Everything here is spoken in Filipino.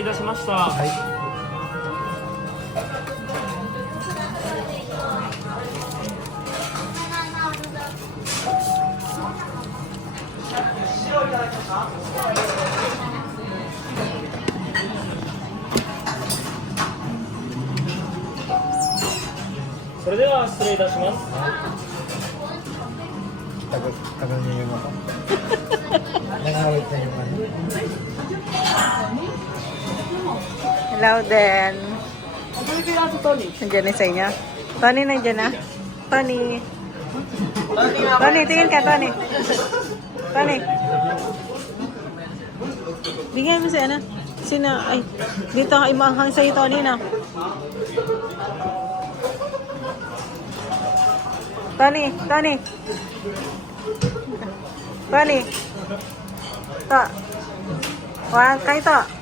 いたしました。はい。それでは失礼いたします。Tagal niya yung ako. Nangawit na yung ano. Hello din. Nandiyan na sa inyo. Tony, nandiyan na. Tony. Tony, tingin ka, Tony. Tony. Bigyan mo si ano? Sino? Ay, dito ay maanghang sa'yo, Tony, na. Tony, Tony. Tony. To. Wag kayo to.